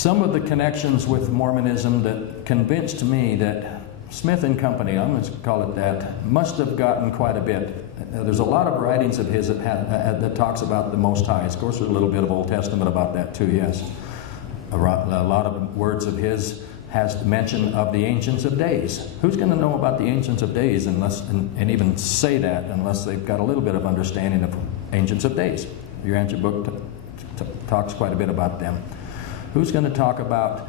Some of the connections with Mormonism that convinced me that Smith and Company, I'm going to call it that, must have gotten quite a bit. There's a lot of writings of his that talks about the Most High. Of course, there's a little bit of Old Testament about that too, yes. A lot of words of his has the mention of the Ancients of Days. Who's going to know about the Ancients of Days and even say that unless they've got a little bit of understanding of Ancients of Days? Urantia Book talks quite a bit about them. Who's going to talk about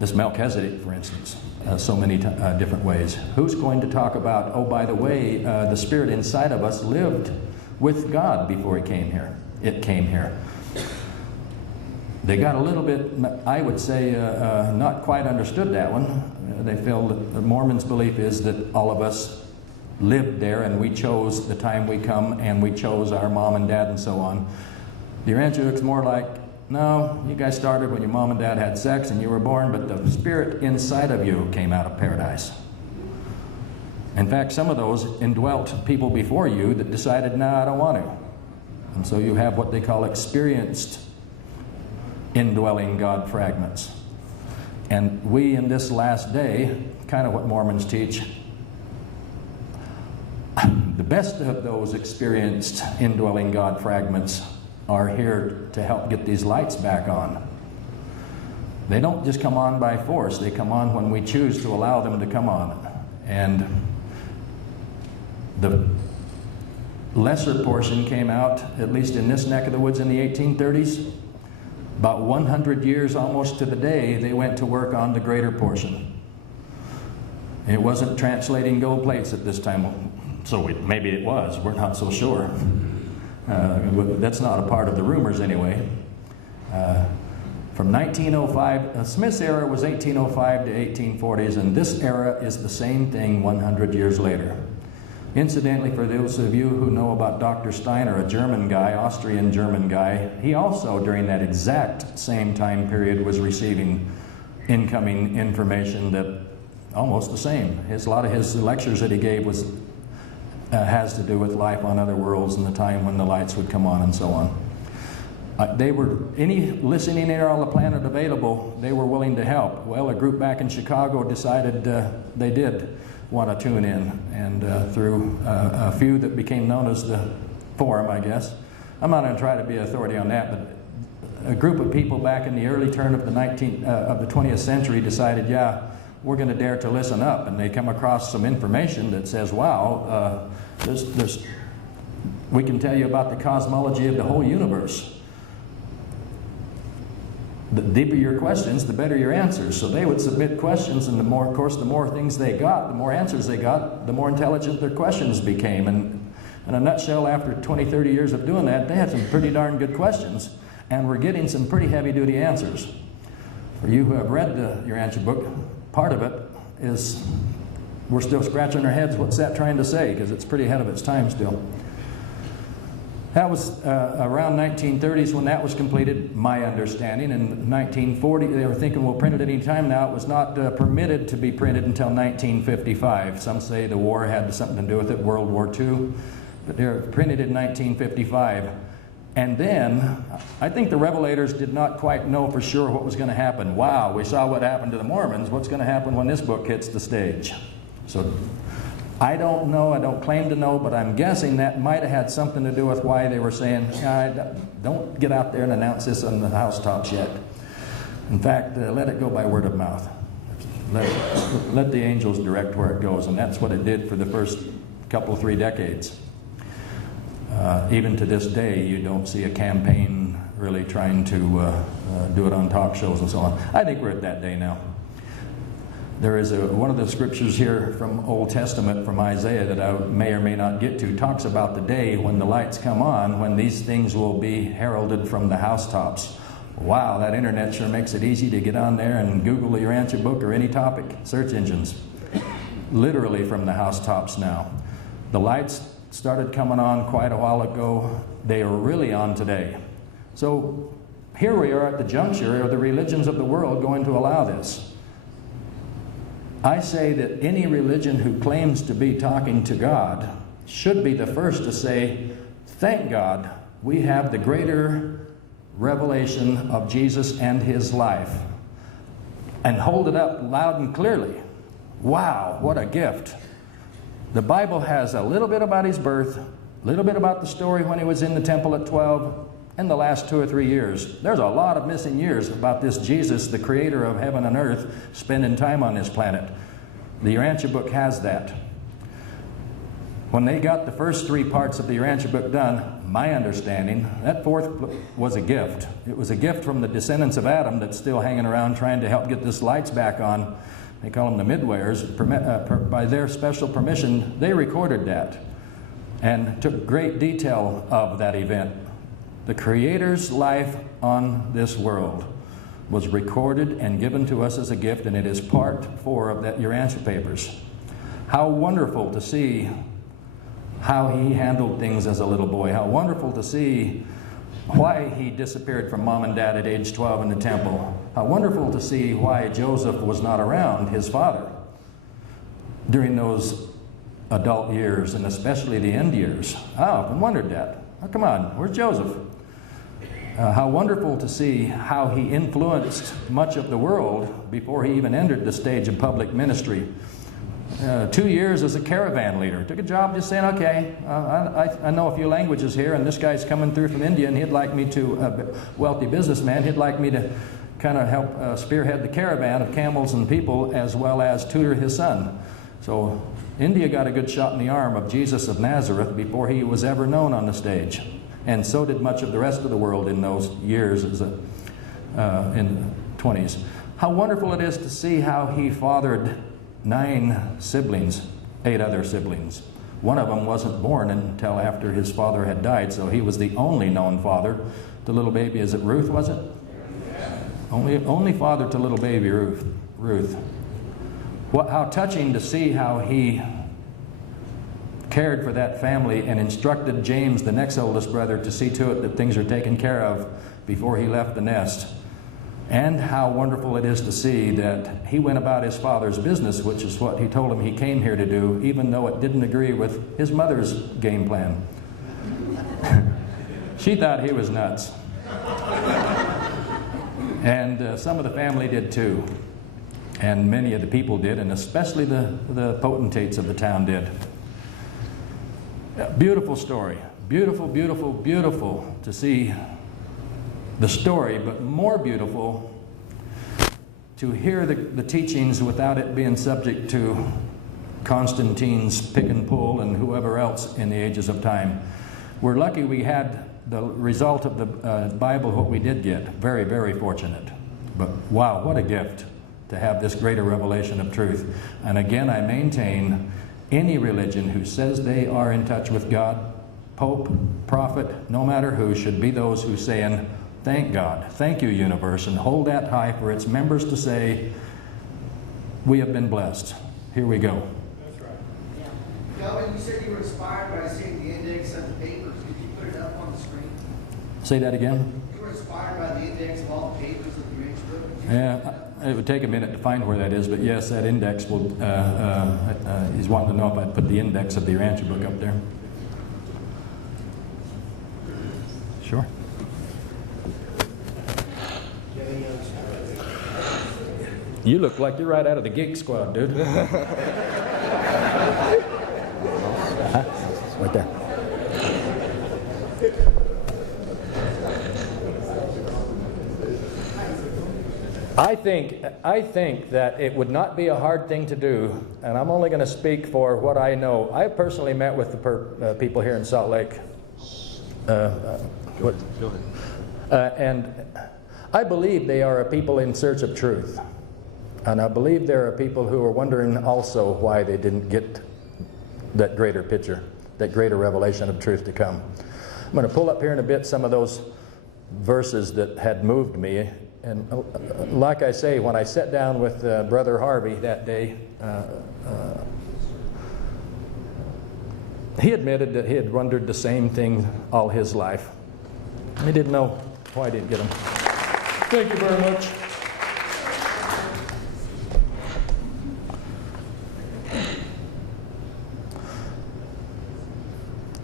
this Melchizedek, for instance, so many different ways? Who's going to talk about, oh, by the way, the Spirit inside of us lived with God before He came here. It came here. They got a little bit, I would say, not quite understood that one. They feel that the Mormons' belief is that all of us lived there and we chose the time we come and we chose our mom and dad and so on. The Urantia Book's more like, no, you guys started when your mom and dad had sex and you were born, but the Spirit inside of you came out of paradise. In fact, some of those indwelt people before you that decided, no, I don't want to. And so you have what they call experienced indwelling God fragments. And we in this last day, kind of what Mormons teach, the best of those experienced indwelling God fragments are here to help get these lights back on. They don't just come on by force, they come on when we choose to allow them to come on. And the lesser portion came out, at least in this neck of the woods, in the 1830s. About 100 years almost to the day, they went to work on the greater portion. It wasn't translating gold plates at this time. So maybe it was, we're not so sure. That's not a part of the rumors anyway. From 1905, Smith's era was 1805 to 1840s, and this era is the same thing 100 years later. Incidentally, for those of you who know about Dr. Steiner, a German guy, Austrian German guy, he also during that exact same time period was receiving incoming information that almost the same. A lot of his lectures that he gave has to do with life on other worlds and the time when the lights would come on and so on. They were, any listening ear on the planet available, they were willing to help. Well, a group back in Chicago decided they did want to tune in, and through a few that became known as the Forum, I guess. I'm not going to try to be authority on that, but a group of people back in the early turn of the 20th century decided, yeah, we're going to dare to listen up, and they come across some information that says, wow, we can tell you about the cosmology of the whole universe. The deeper your questions, the better your answers. So they would submit questions, and the more things they got, the more answers they got, the more intelligent their questions became. And in a nutshell, after 20, 30 years of doing that, they had some pretty darn good questions, and we're getting some pretty heavy-duty answers. For you who have read the Urantia Book, part of it is we're still scratching our heads, what's that trying to say? Because it's pretty ahead of its time still. That was around 1930s when that was completed, my understanding. In 1940, they were thinking we'll print it any time now. It was not permitted to be printed until 1955. Some say the war had something to do with it, World War II. But they were printed in 1955. And then, I think the revelators did not quite know for sure what was going to happen. Wow, we saw what happened to the Mormons. What's going to happen when this book hits the stage? So I don't know, I don't claim to know, but I'm guessing that might have had something to do with why they were saying, don't get out there and announce this on the housetops yet. In fact, let it go by word of mouth. Let the angels direct where it goes, and that's what it did for the first couple, 3 decades. Even to this day, you don't see a campaign really trying to do it on talk shows and so on. I think we're at that day now. There is one of the scriptures here from Old Testament, from Isaiah, that I may or may not get to, talks about the day when the lights come on, when these things will be heralded from the housetops. Wow, that internet sure makes it easy to get on there and Google the Urantia Book or any topic, search engines. Literally from the housetops now. The lights started coming on quite a while ago. They are really on today. So here we are at the juncture of the religions of the world going to allow this. I say that any religion who claims to be talking to God should be the first to say, thank God we have the greater revelation of Jesus and His life. and hold it up loud and clearly. Wow, what a gift. The Bible has a little bit about his birth, a little bit about the story when he was in the temple at 12, and the last 2 or 3 years. There's a lot of missing years about this Jesus, the creator of heaven and earth, spending time on this planet. The Urantia Book has that. When they got the first 3 parts of the Urantia Book done, my understanding, that 4th was a gift. It was a gift from the descendants of Adam that's still hanging around trying to help get this lights back on. They call them the midwayers. By their special permission, they recorded that and took great detail of that event. The Creator's life on this world was recorded and given to us as a gift, and it is part 4 of that Urantia papers. How wonderful to see how he handled things as a little boy. How wonderful to see why he disappeared from mom and dad at age 12 in the temple. How wonderful to see why Joseph was not around, his father, during those adult years, and especially the end years. I often wondered that. Oh, come on, where's Joseph? How wonderful to see how he influenced much of the world before he even entered the stage of public ministry. 2 years as a caravan leader. Took a job just saying, okay, I know a few languages here, and this guy's coming through from India, and he'd like me to, a wealthy businessman, he'd like me to kind of help spearhead the caravan of camels and people, as well as tutor his son. So India got a good shot in the arm of Jesus of Nazareth before he was ever known on the stage. And so did much of the rest of the world in those years in the 20s. How wonderful it is to see how he fathered 9 siblings, 8 other siblings. One of them wasn't born until after his father had died, so he was the only known father to little baby, is it Ruth, was it? Only father to little baby Ruth. How touching to see how he cared for that family and instructed James, the next oldest brother, to see to it that things are taken care of before he left the nest. And how wonderful it is to see that he went about his father's business, which is what he told him he came here to do, even though it didn't agree with his mother's game plan. She thought he was nuts. And some of the family did too. And many of the people did, and especially the potentates of the town did. Beautiful story. Beautiful, beautiful, beautiful to see the story, but more beautiful to hear the teachings without it being subject to Constantine's pick and pull and whoever else in the ages of time. We're lucky we had the result of the Bible, what we did get. Very, very fortunate. But wow, what a gift to have this greater revelation of truth. And again, I maintain any religion who says they are in touch with God, Pope, prophet, no matter who, should be those who say, thank God, thank you, universe, and hold that high for its members to say, we have been blessed. Here we go. That's right. Yeah. Calvin, you said you were inspired by seeing the index of the papers. Could you put it up on the screen? Say that again? You were inspired by the index of all the papers of the Urantia Book? Yeah, it would take a minute to find where that is, but yes, that index will, he's wanting to know if I put the index of the Urantia Book up there. Sure. You look like you're right out of the Geek Squad, dude. Right there. I think that it would not be a hard thing to do, and I'm only going to speak for what I know. I personally met with the people here in Salt Lake. Go ahead. And I believe they are a people in search of truth. And I believe there are people who are wondering also why they didn't get that greater picture, that greater revelation of truth to come. I'm going to pull up here in a bit some of those verses that had moved me. And like I say, when I sat down with Brother Harvey that day, he admitted that he had wondered the same thing all his life. He didn't know why I didn't get them. Thank you very much.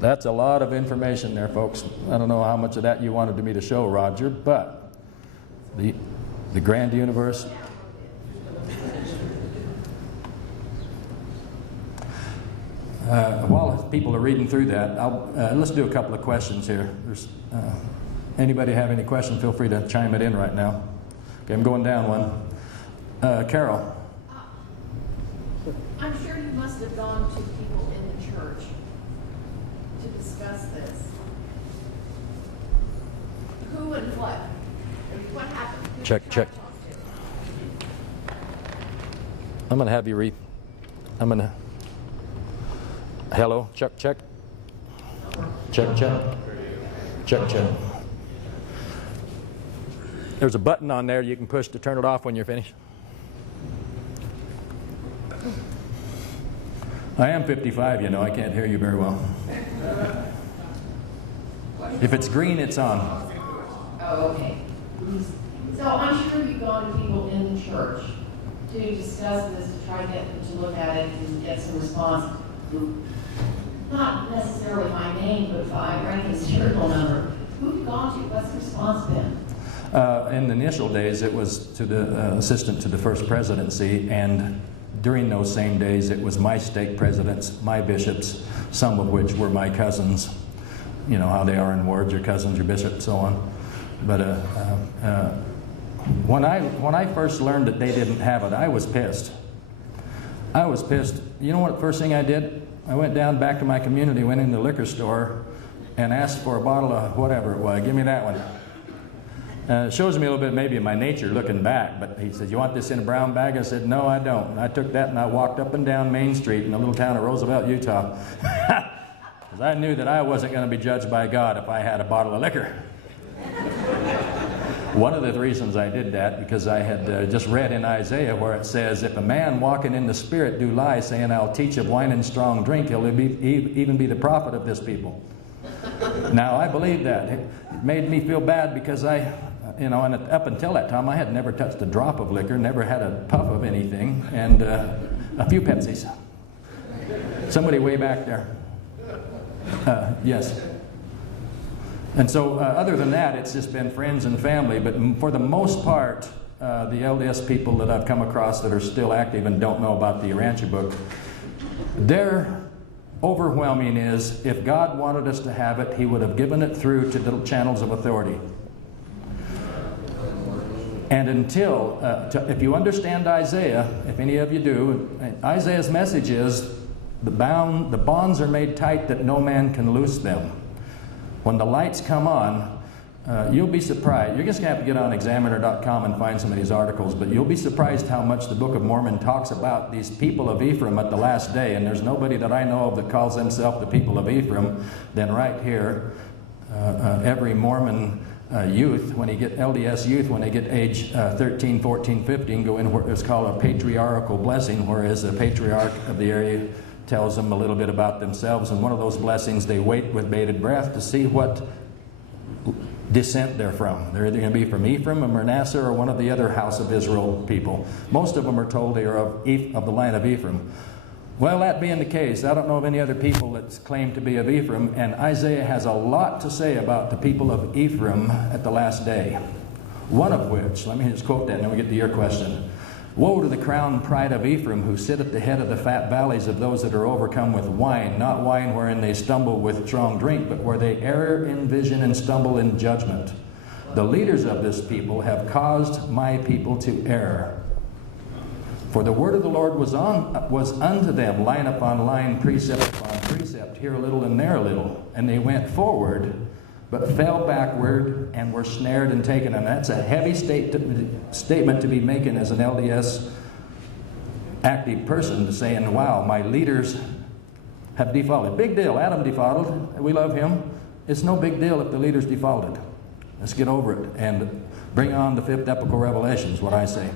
That's a lot of information there, folks. I don't know how much of that you wanted me to show, Roger, but the grand universe, While people are reading through that, let's do a couple of questions here. Anybody have any questions, feel free to chime it in right now. Okay, I'm going down one. Carol. I'm sure you must have gone to people in the church to discuss this. Who and what? What happened? Who Check. I'm going to have you read. Hello, check. Check. There's a button on there you can push to turn it off when you're finished. I am 55, you know, I can't hear you very well. If it's green, it's on. Oh, okay. So I'm sure you've gone to people in the church to discuss this, to try to get them to look at it and get some response. Not necessarily my name, but if I rank his serial number. Who have you gone to? What's the response been? In the initial days, it was to the assistant to the first presidency, and during those same days, it was my stake presidents, my bishops, some of which were my cousins. You know how they are in wards, your cousins, your bishops, so on. But when I first learned that they didn't have it, I was pissed. I was pissed. You know what the first thing I did? I went down back to my community, went in the liquor store, and asked for a bottle of whatever it was. Give me that one. It shows me a little bit maybe of my nature looking back, but he said, "You want this in a brown bag?" I said, "No, I don't." And I took that and I walked up and down Main Street in the little town of Roosevelt, Utah, because I knew that I wasn't going to be judged by God if I had a bottle of liquor. One of the reasons I did that, because I had just read in Isaiah where it says, "If a man walking in the Spirit do lie, saying, I'll teach of wine and strong drink, he'll even be the prophet of this people." Now, I believe that. It made me feel bad because and up until that time, I had never touched a drop of liquor, never had a puff of anything, and a few Pepsis. Somebody way back there. Yes. And so, other than that, it's just been friends and family. But for the most part, the LDS people that I've come across that are still active and don't know about the Urantia Book, their overwhelming is, if God wanted us to have it, He would have given it through to the channels of authority. And until, if you understand Isaiah, if any of you do, Isaiah's message is, the bonds are made tight that no man can loose them. When the lights come on, you'll be surprised. You're just going to have to get on Examiner.com and find some of these articles, but you'll be surprised how much the Book of Mormon talks about these people of Ephraim at the last day, and there's nobody that I know of that calls themselves the people of Ephraim. Then right here, every Mormon youth, LDS youth, when they get age 13, 14, 15, go in where it's called a patriarchal blessing, whereas the patriarch of the area tells them a little bit about themselves, and one of those blessings, they wait with bated breath to see what descent they're from. They're either going to be from Ephraim or Manasseh or one of the other house of Israel people. Most of them are told they are of the line of Ephraim. Well, that being the case, I don't know of any other people that claim to be of Ephraim, and Isaiah has a lot to say about the people of Ephraim at the last day. One of which, let me just quote that and then we get to your question. "Woe to the crowned pride of Ephraim, who sit at the head of the fat valleys of those that are overcome with wine, not wine wherein they stumble with strong drink, but where they err in vision and stumble in judgment. The leaders of this people have caused my people to err. For the word of the Lord was unto them, line upon line, precept upon precept, here a little and there a little. And they went forward, but fell backward and were snared and taken." And that's a heavy statement to be making as an LDS active person, saying, wow, my leaders have defaulted. Big deal. Adam defaulted. We love him. It's no big deal if the leaders defaulted. Let's get over it and bring on the fifth epical revelation is what I say.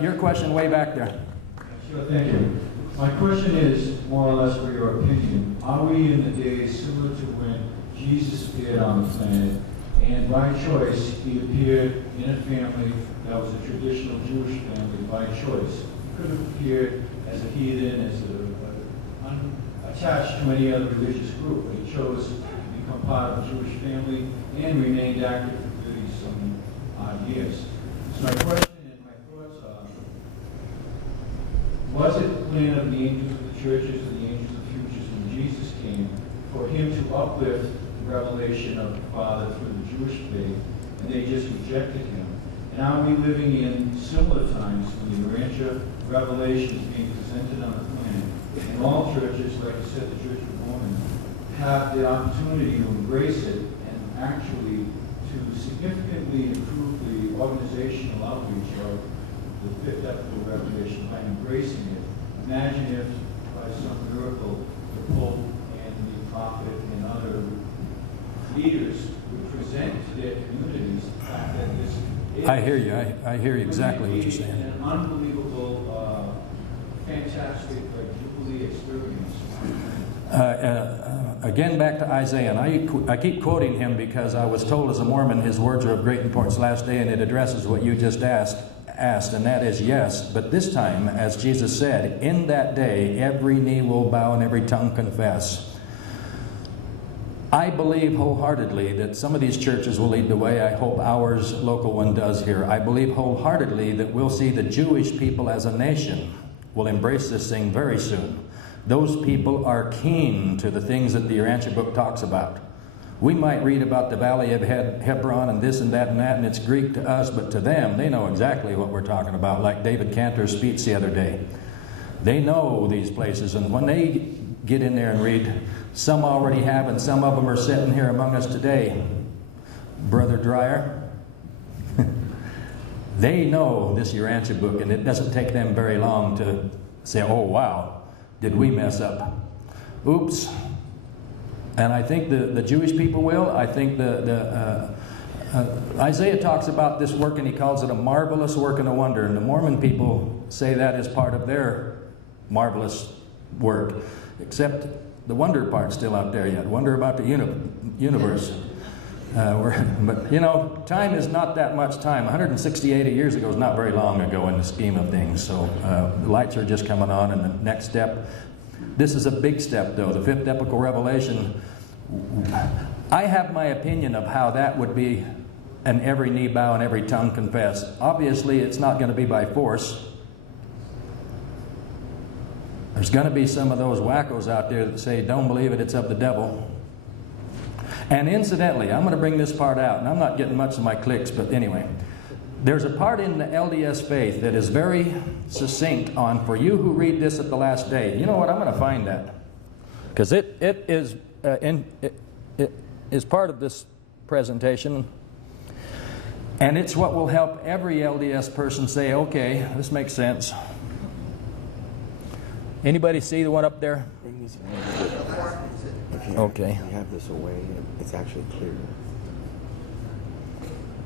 Your question way back there. Sure, thank you. My question is more or less for your opinion. Are we in the days similar to when Jesus appeared on the planet, and by choice He appeared in a family that was a traditional Jewish family by choice? He could have appeared as a heathen, as unattached to any other religious group, but He chose to become part of a Jewish family and remained active for 30-some odd years. So my question and my thoughts are, was it the plan of the angels of the the churches and the angels of futures when Jesus came, for him to uplift the revelation of the Father through the Jewish faith, and they just rejected him. And are we living in similar times when the Urantia revelation is being presented on the planet? And all churches, like I said, the Church of Mormon, have the opportunity to embrace it and actually to significantly improve the organizational outreach of the fifth epical revelation by embracing it. Imagine if by some miracle the Pope and the prophet and other leaders would present to their communities the fact that this is, I hear you. I hear exactly what you're saying. An unbelievable, fantastic, Jubilee experience. Again, back to Isaiah, and I keep quoting him because I was told as a Mormon his words are of great importance last day, and it addresses what you just asked, and that is yes. But this time, as Jesus said, in that day every knee will bow and every tongue confess. I believe wholeheartedly that some of these churches will lead the way. I hope ours, local one, does here. I believe wholeheartedly that we'll see the Jewish people as a nation will embrace this thing very soon. Those people are keen to the things that the Urantia Book talks about. We might read about the Valley of Hebron and this and that, and it's Greek to us, but to them, they know exactly what we're talking about, like David Cantor's speech the other day. They know these places, and when they get in there and read, some already have, and some of them are sitting here among us today. Brother Dreyer, they know this Urantia Book, and it doesn't take them very long to say, oh wow, did we mess up? Oops. And I think the Jewish people will. I think Isaiah talks about this work and he calls it a marvelous work and a wonder. And the Mormon people say that is part of their marvelous work. Except the wonder part's still out there yet. Wonder about the universe. But you know, time is not that much time. 168 years ago is not very long ago in the scheme of things. So the lights are just coming on, and the next step. This is a big step, though. The fifth epical revelation. I have my opinion of how that would be an every knee bow and every tongue confess. Obviously, it's not going to be by force. There's going to be some of those wackos out there that say, don't believe it, it's of the devil. And incidentally, I'm going to bring this part out, and I'm not getting much of my clicks, but anyway. There's a part in the LDS faith that is very succinct on, for you who read this at the last day. You know what? I'm going to find that. Because it is part of this presentation. And it's what will help every LDS person say, okay, this makes sense. Anybody see the one up there? Okay. You have this away, it's actually clear.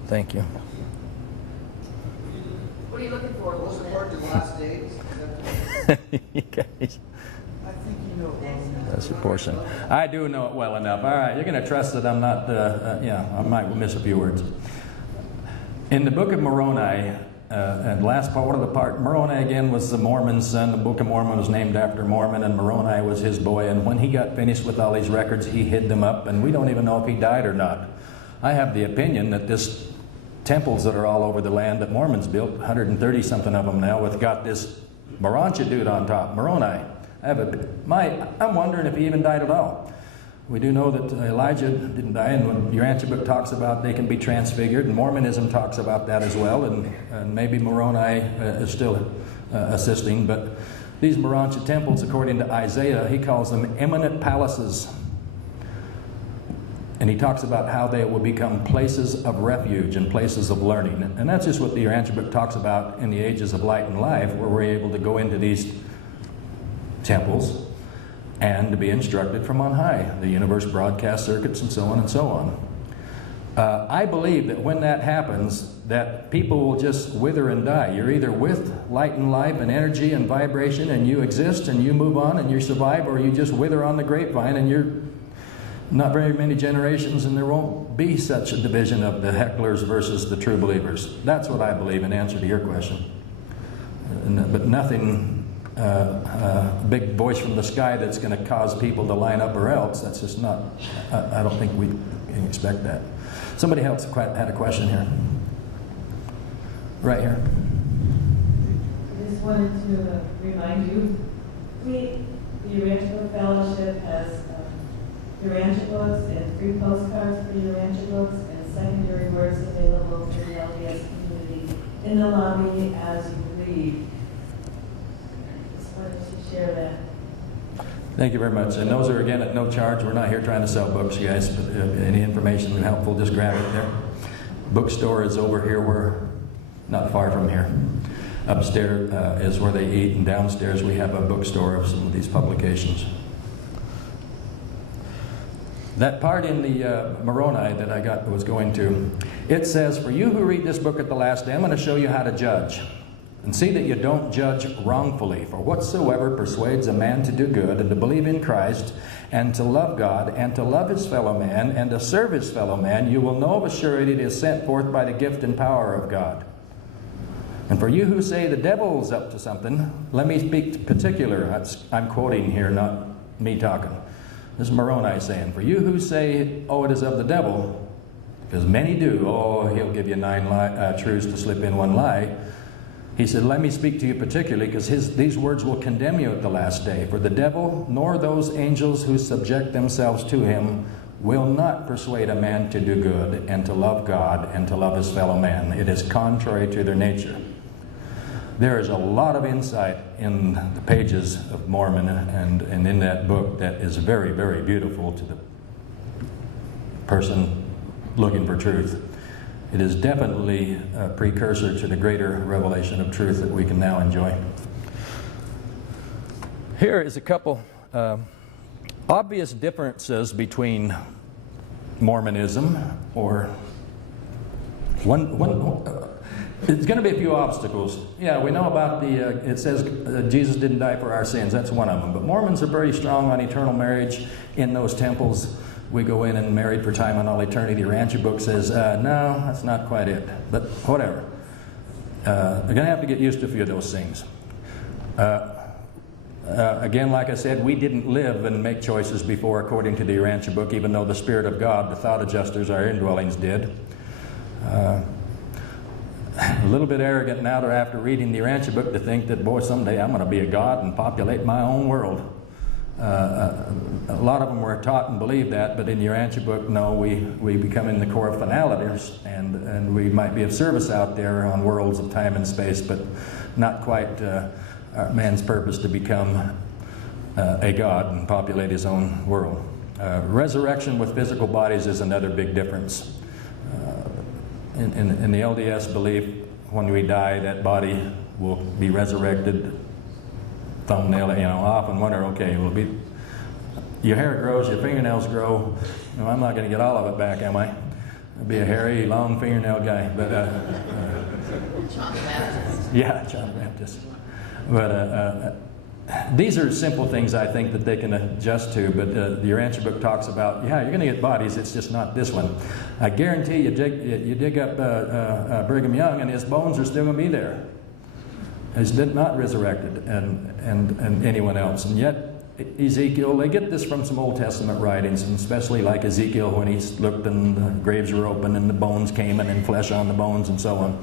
Thank you. What are you looking for? What's the part of the last days? You guys, I think you know. that's your portion. I do know it well enough. All right, you're going to trust that I'm not, I might miss a few words. In the Book of Moroni, and last part, one of the part, Moroni again was the Mormon's son. The Book of Mormon was named after Mormon, and Moroni was his boy. And when he got finished with all these records, he hid them up, and we don't even know if he died or not. I have the opinion that this temples that are all over the land that Mormons built, 130 something of them now, with got this Urantia dude on top, Moroni. I'm wondering if he even died at all. We do know that Elijah didn't die, and when Urantia Book talks about they can be transfigured, and Mormonism talks about that as well, and maybe Moroni is still assisting, but these Urantia temples, according to Isaiah, he calls them eminent palaces. And he talks about how they will become places of refuge and places of learning. And that's just what the Urantia Book talks about in the ages of light and life, where we're able to go into these temples and to be instructed from on high. The universe broadcast circuits and so on and so on. I believe that when that happens, that people will just wither and die. You're either with light and life and energy and vibration and you exist and you move on and you survive, or you just wither on the grapevine and you're not very many generations, and there won't be such a division of the hecklers versus the true believers. That's what I believe in answer to your question. But nothing, big voice from the sky that's going to cause people to line up or else. That's just not, I don't think we can expect that. Somebody else had a question here. Right here. I just wanted to remind you, The Urantia Book Fellowship has Urantia books and free postcards for Urantia books and secondary works available for the LDS community in the lobby as you read. Just wanted to share that. Thank you very much. And those are, again, at no charge. We're not here trying to sell books, you guys. But any information is helpful, just grab it there. Bookstore is over here. We're not far from here. Upstairs is where they eat, and downstairs we have a bookstore of some of these publications. That part in the Moroni that I was going to, it says, "For you who read this book at the last day, I'm going to show you how to judge. And see that you don't judge wrongfully. For whatsoever persuades a man to do good, and to believe in Christ, and to love God, and to love his fellow man, and to serve his fellow man, you will know of a surety it is sent forth by the gift and power of God. And for you who say the devil's up to something, let me speak particular." I'm quoting here, not me talking. This is Moroni saying, "For you who say, oh, it is of the devil," because many do, "Oh, he'll give you 9 truths to slip in 1 lie." He said, "Let me speak to you particularly, because these words will condemn you at the last day. For the devil, nor those angels who subject themselves to him, will not persuade a man to do good, and to love God, and to love his fellow man. It is contrary to their nature." There is a lot of insight in the pages of Mormon and in that book that is very, very beautiful to the person looking for truth. It is definitely a precursor to the greater revelation of truth that we can now enjoy. Here is a couple obvious differences between Mormonism or it's going to be a few obstacles. Yeah, we know about it says Jesus didn't die for our sins. That's one of them. But Mormons are very strong on eternal marriage in those temples. We go in and married for time and all eternity. The Urantia Book says, no, that's not quite it. But whatever. They're going to have to get used to a few of those things. Again, like I said, we didn't live and make choices before according to the Urantia Book, even though the Spirit of God, the thought adjusters, our indwellings did. A little bit arrogant now after reading the Urantia Book to think that, boy, someday I'm going to be a god and populate my own world. A lot of them were taught and believed that, but in the Urantia Book, no, we become in the core of finalities, and we might be of service out there on worlds of time and space, but not quite man's purpose to become a god and populate his own world. Resurrection with physical bodies is another big difference. In the LDS belief, when we die, that body will be resurrected. Thumbnail, I often wonder, okay, your hair grows, your fingernails grow. I'm not going to get all of it back, am I? I'll be a hairy, long fingernail guy. But John the Baptist. yeah, John the Baptist. But these are simple things I think that they can adjust to. But the Urantia Book talks about, yeah, you're going to get bodies. It's just not this one. I guarantee you dig up Brigham Young, and his bones are still going to be there. He's not resurrected, and anyone else. And yet, Ezekiel, they get this from some Old Testament writings, and especially like Ezekiel when he looked and the graves were open and the bones came and flesh on the bones and so on.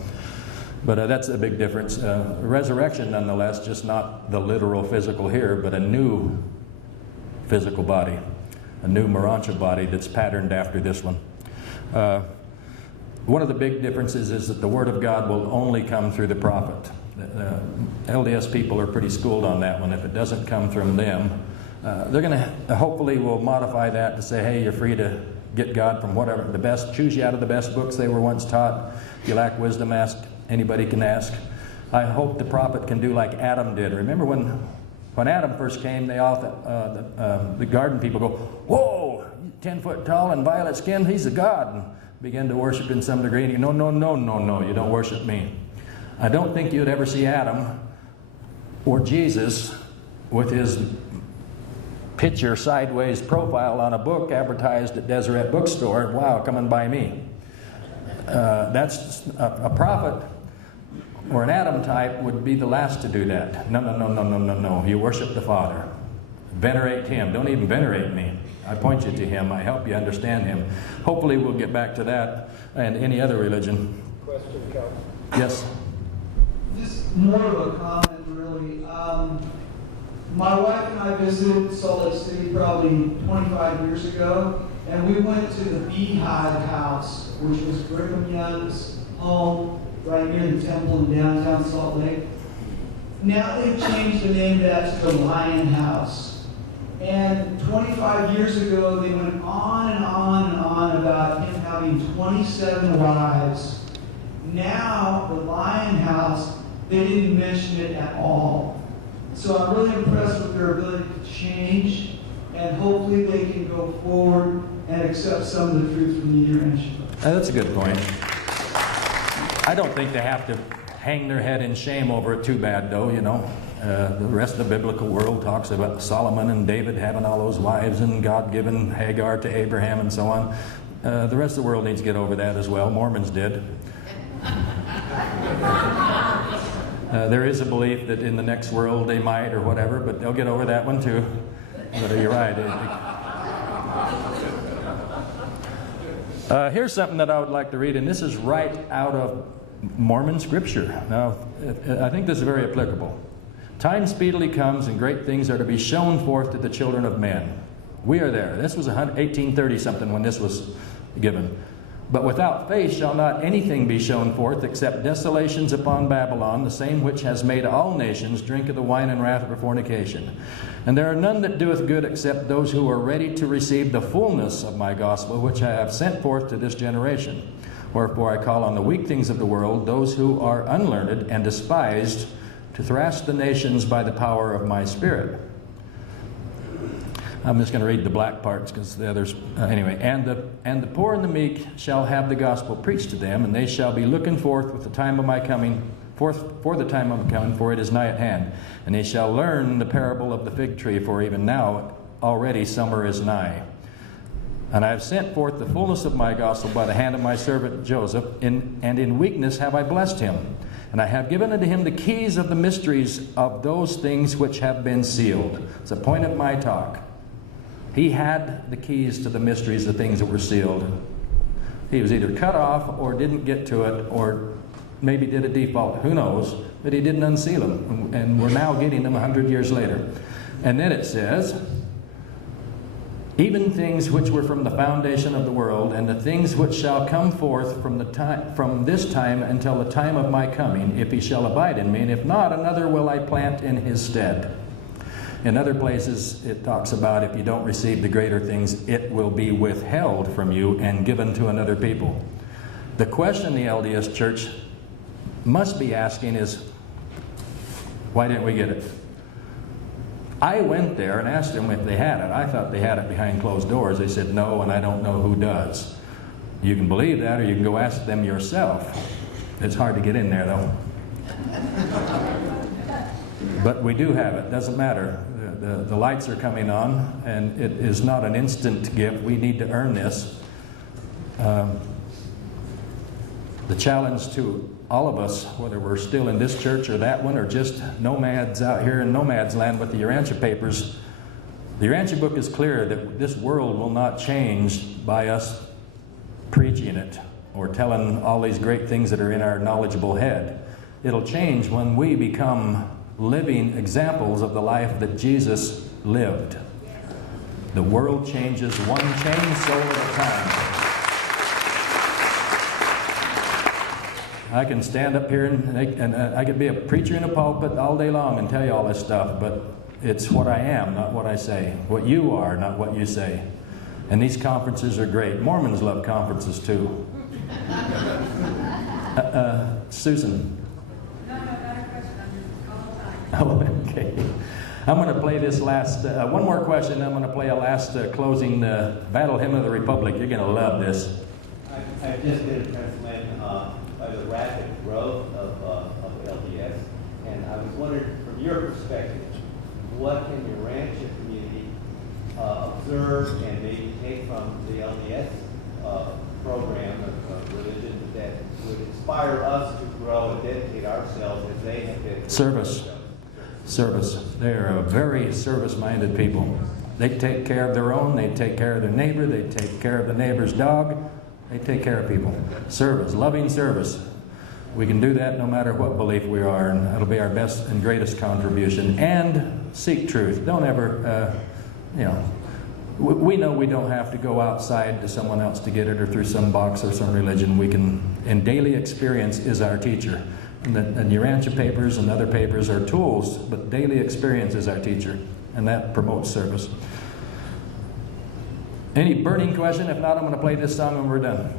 But that's a big difference. Resurrection, nonetheless, just not the literal physical here, but a new physical body, a new Urantia body that's patterned after this one. One of the big differences is that the Word of God will only come through the prophet. LDS people are pretty schooled on that one. If it doesn't come from them, they're going to hopefully will modify that to say, hey, you're free to get God from whatever, the best, choose you out of the best books they were once taught. If you lack wisdom, ask. Anybody can ask. I hope the prophet can do like Adam did. Remember when Adam first came, they all the garden people go, whoa, 10 foot tall and violet skin, he's a god, and began to worship in some degree. And you, no, you don't worship me. I don't think you'd ever see Adam or Jesus with his picture sideways profile on a book advertised at Deseret Bookstore. Wow, come and buy me. That's a prophet or an Adam type would be the last to do that. No. You worship the Father. Venerate him. Don't even venerate me. I point you to him. I help you understand him. Hopefully we'll get back to that and any other religion. Question, Cal. Yes? Just more of a comment, really. My wife and I visited Salt Lake City probably 25 years ago, and we went to the Beehive House, which was Brigham Young's home right near the temple in downtown Salt Lake. Now they've changed the name of that to the Lion House. And 25 years ago, they went on and on and on about him having 27 wives. Now, the Lion House, they didn't mention it at all. So I'm really impressed with their ability to change, and hopefully they can go forward and accept some of the truth from the Urantia Book. That's a good point. I don't think they have to hang their head in shame over it too bad, though, you know. The rest of the biblical world talks about Solomon and David having all those wives and God giving Hagar to Abraham and so on. The rest of the world needs to get over that as well. Mormons did. There is a belief that in the next world they might or whatever, but they'll get over that one too. But you're right. Here's something that I would like to read, and this is right out of Mormon scripture. Now, I think this is very applicable. Time speedily comes, and great things are to be shown forth to the children of men. We are there. This was 1830-something when this was given. But without faith shall not anything be shown forth, except desolations upon Babylon, the same which has made all nations drink of the wine and wrath of her fornication. And there are none that doeth good, except those who are ready to receive the fullness of my gospel, which I have sent forth to this generation. Wherefore I call on the weak things of the world, those who are unlearned and despised, to thrash the nations by the power of my Spirit. I'm just going to read the black parts because the others, anyway. And the poor and the meek shall have the gospel preached to them, and they shall be looking forth with the time of my coming, for the time of my coming, for it is nigh at hand. And they shall learn the parable of the fig tree, for even now already summer is nigh. And I have sent forth the fullness of my gospel by the hand of my servant Joseph, and in weakness have I blessed him. And I have given unto him the keys of the mysteries of those things which have been sealed. It's the point of my talk. He had the keys to the mysteries, the things that were sealed. He was either cut off or didn't get to it, or maybe did a default. Who knows? But he didn't unseal them. And we're now getting them 100 years later. And then it says, even things which were from the foundation of the world, and the things which shall come forth from this time until the time of my coming, if he shall abide in me, and if not, another will I plant in his stead. In other places, it talks about if you don't receive the greater things, it will be withheld from you and given to another people. The question the LDS Church must be asking is, why didn't we get it? I went there and asked them if they had it. I thought they had it behind closed doors. They said no, and I don't know who does. You can believe that, or you can go ask them yourself. It's hard to get in there, though. But we do have it. Doesn't matter. The lights are coming on, and it is not an instant gift. We need to earn this. The challenge to all of us, whether we're still in this church or that one, or just nomads out here in nomads land with the Urantia papers, the Urantia Book is clear that this world will not change by us preaching it or telling all these great things that are in our knowledgeable head. It'll change when we become living examples of the life that Jesus lived. The world changes one chained soul at a time. I can stand up here and I could be a preacher in a pulpit all day long and tell you all this stuff, but it's what I am, not what I say. What you are, not what you say. And these conferences are great. Mormons love conferences too. Susan. Oh, okay. I'm going to play this last, one more question. I'm going to play a last closing Battle Hymn of the Republic. You're going to love this. I've just been impressed, Len, by the rapid growth of LDS. And I was wondering, from your perspective, what can the Urantia community observe and maybe take from the LDS program of religion that would inspire us to grow and dedicate ourselves as they have been? Service. They are a very service-minded people. They take care of their own, they take care of their neighbor, they take care of the neighbor's dog, they take care of people. Service, loving service. We can do that no matter what belief we are, and that'll be our best and greatest contribution. And seek truth. Don't ever, we know we don't have to go outside to someone else to get it, or through some box or some religion. We can, and daily experience is our teacher. And the Urantia papers and other papers are tools, but daily experience is our teacher, and that promotes service. Any burning question? If not, I'm going to play this song and we're done.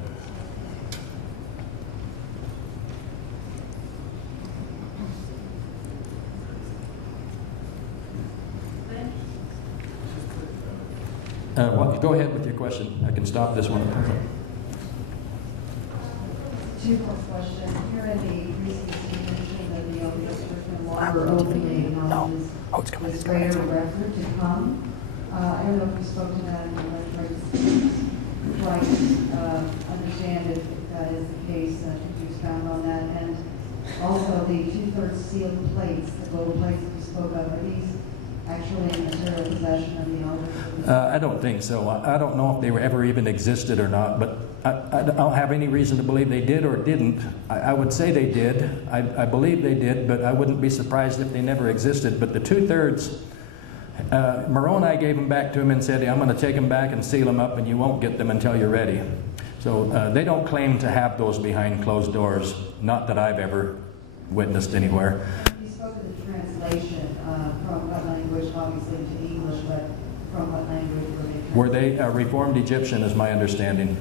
Go ahead with your question. I can stop this one. Two-part question. Here in the recent you mentioned that the elders were no longer openly acknowledges this greater record to come. I don't know if you spoke to that in the lecture. Try to understand if that is the case. Could you expound on that? And also the 2/3 sealed plates, the gold plates that you spoke of, are these actually in material possession of the elders? I don't think so. I don't know if they were ever even existed or not, but I don't have any reason to believe they did or didn't. I would say they did. I believe they did, but I wouldn't be surprised if they never existed. But the 2/3, Moroni gave them back to him and said, I'm going to take them back and seal them up, and you won't get them until you're ready. So they don't claim to have those behind closed doors, not that I've ever witnessed anywhere. You spoke of the translation from what language, obviously to English, but from what language were they translated? Were they Reformed Egyptian, is my understanding.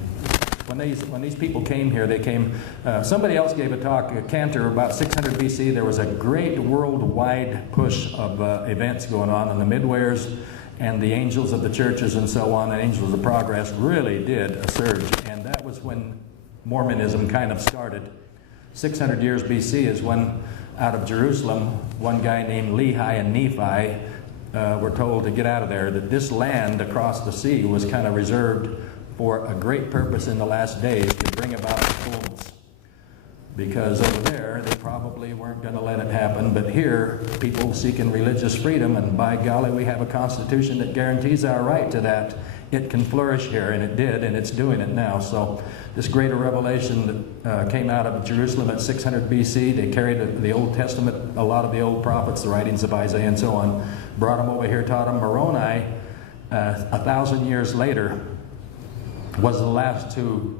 When these people came here, they came, somebody else gave a talk, Cantor, about 600 BC. There was a great worldwide push of events going on, and the midwares and the angels of the churches and so on, and angels of progress really did a surge. And that was when Mormonism kind of started. 600 years BC is when, out of Jerusalem, one guy named Lehi and Nephi were told to get out of there, that this land across the sea was kind of reserved for a great purpose in the last days, to bring about fullness. Because over there, they probably weren't going to let it happen, but here, people seeking religious freedom, and by golly, we have a constitution that guarantees our right to that. It can flourish here, and it did, and it's doing it now. So this greater revelation that came out of Jerusalem at 600 BC, they carried the Old Testament, a lot of the old prophets, the writings of Isaiah and so on, brought them over here, taught them. Moroni, 1,000 years later, was the last to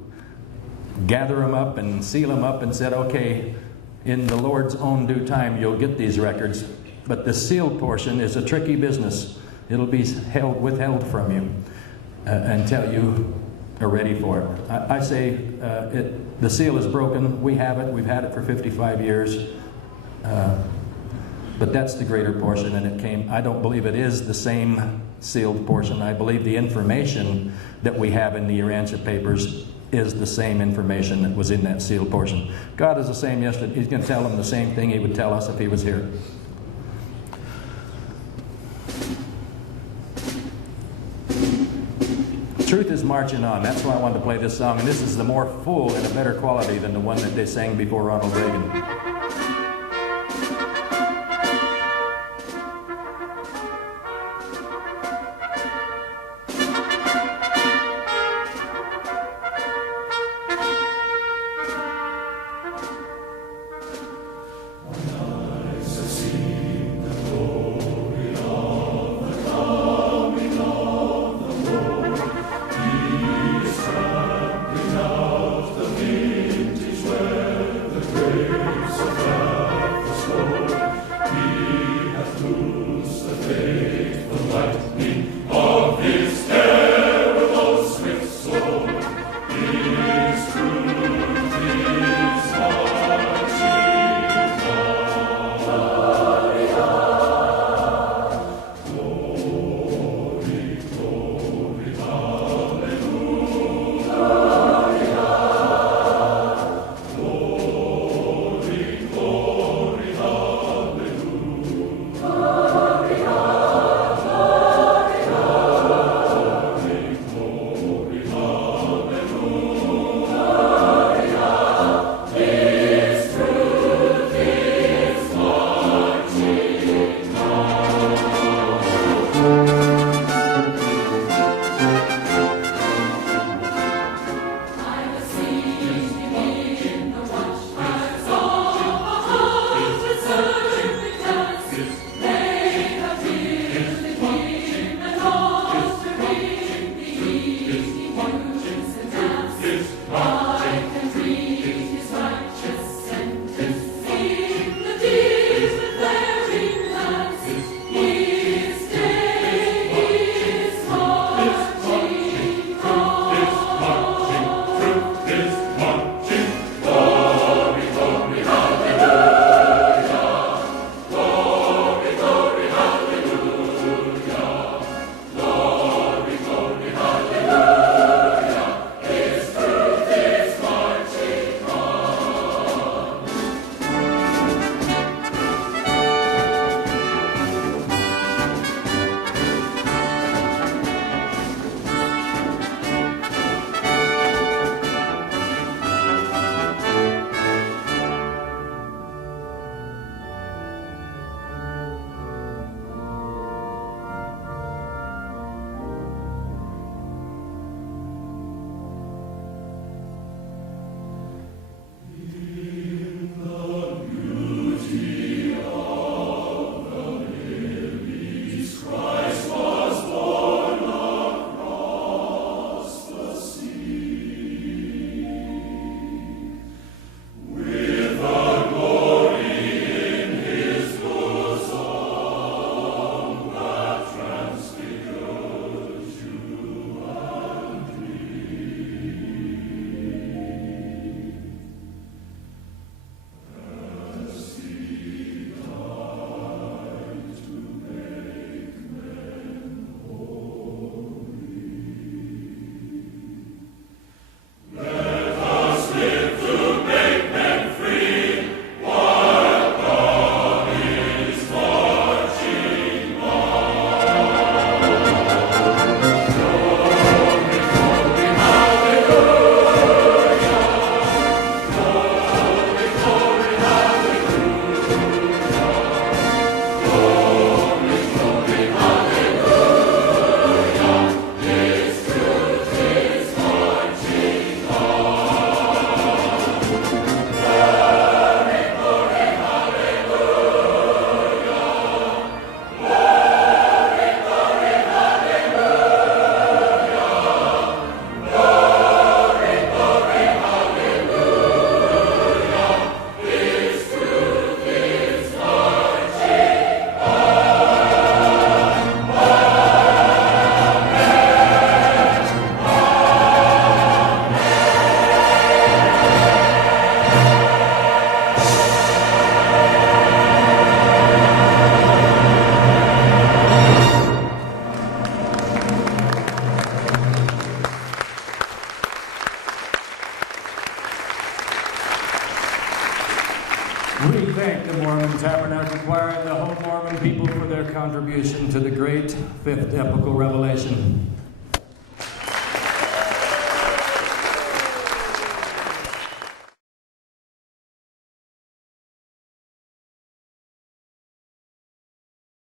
gather them up and seal them up and said, okay, in the Lord's own due time, you'll get these records. But the sealed portion is a tricky business. It'll be withheld from you until you are ready for it. I say the seal is broken. We have it. We've had it for 55 years. But that's the greater portion, and it came. I don't believe it is the same sealed portion. I believe the information that we have in the Urantia papers is the same information that was in that sealed portion. God is the same yesterday. He's going to tell them the same thing He would tell us if He was here. Truth is marching on. That's why I wanted to play this song, and this is the more full and a better quality than the one that they sang before Ronald Reagan. thank the Mormon Tabernacle Choir and the whole Mormon people for their contribution to the great fifth epical revelation.